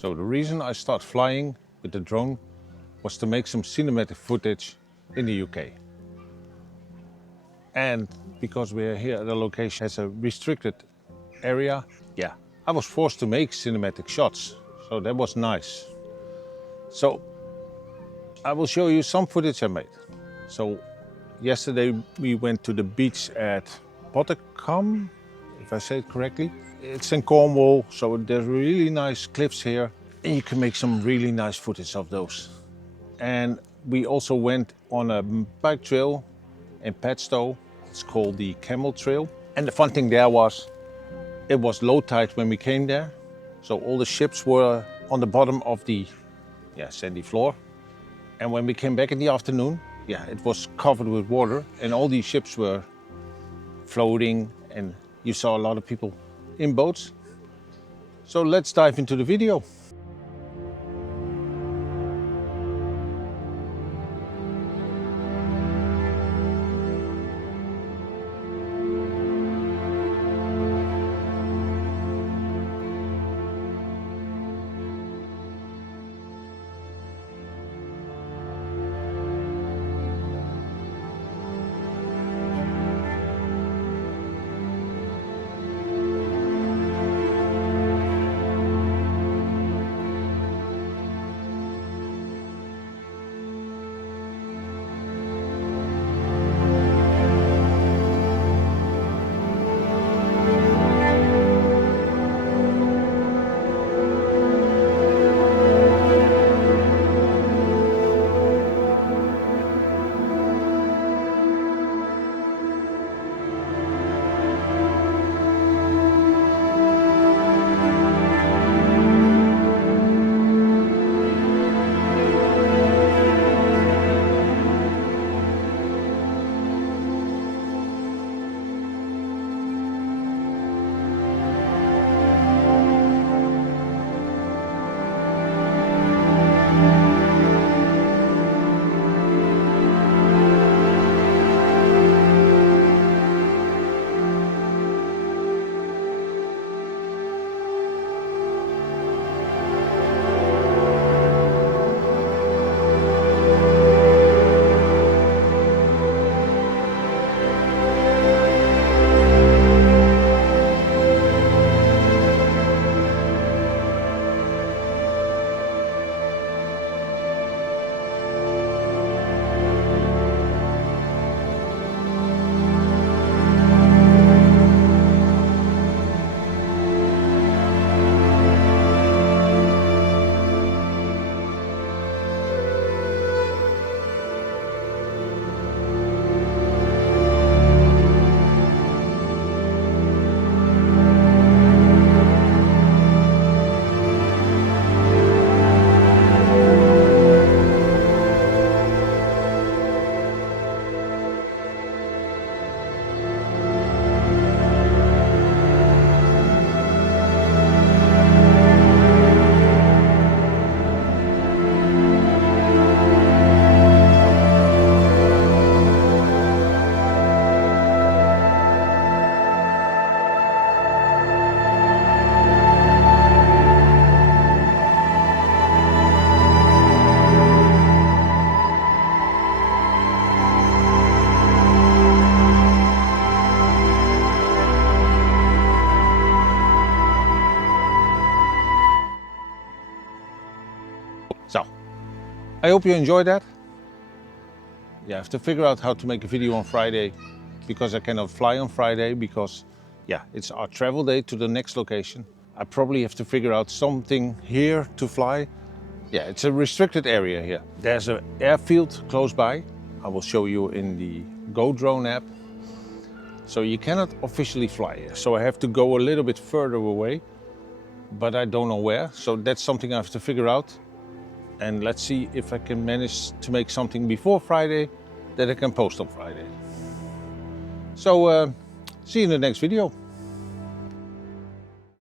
So the reason I started flying with the drone was to make some cinematic footage in the UK. And because we're here at a location that has a restricted area, I was forced to make cinematic shots. So that was nice. So I will show you some footage I made. So yesterday we went to the beach at Porthcothan, if I say it correctly. It's in Cornwall, so there's really nice cliffs here, and you can make some really nice footage of those. And we also went on a bike trail in Padstow. It's called the Camel Trail. And the fun thing there was, it was low tide when we came there. So all the ships were on the bottom of the sandy floor. And when we came back in the afternoon, it was covered with water and all these ships were floating and you saw a lot of people in boats. So let's dive into the video. So, I hope you enjoyed that. I have to figure out how to make a video on Friday because I cannot fly on Friday because it's our travel day to the next location. I probably have to figure out something here to fly. It's a restricted area here. There's an airfield close by. I will show you in the Go Drone app. So you cannot officially fly here. So I have to go a little bit further away, but I don't know where. So that's something I have to figure out. And let's see if I can manage to make something before Friday that I can post on Friday. So see you in the next video.